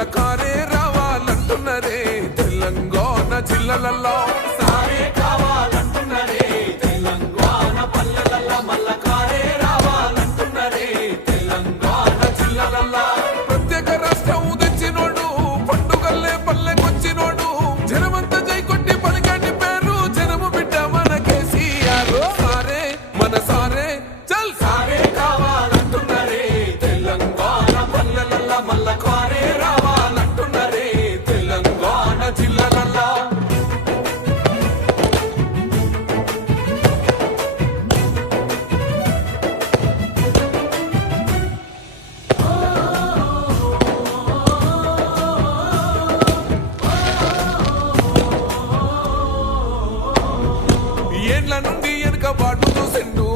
తెల్ల కారే రావాలంటున్నరే తెలంగాణ జిల్లలలో సారే కావాలి. ఏండ్ల నుండి వెనుక బాటు చూసిండు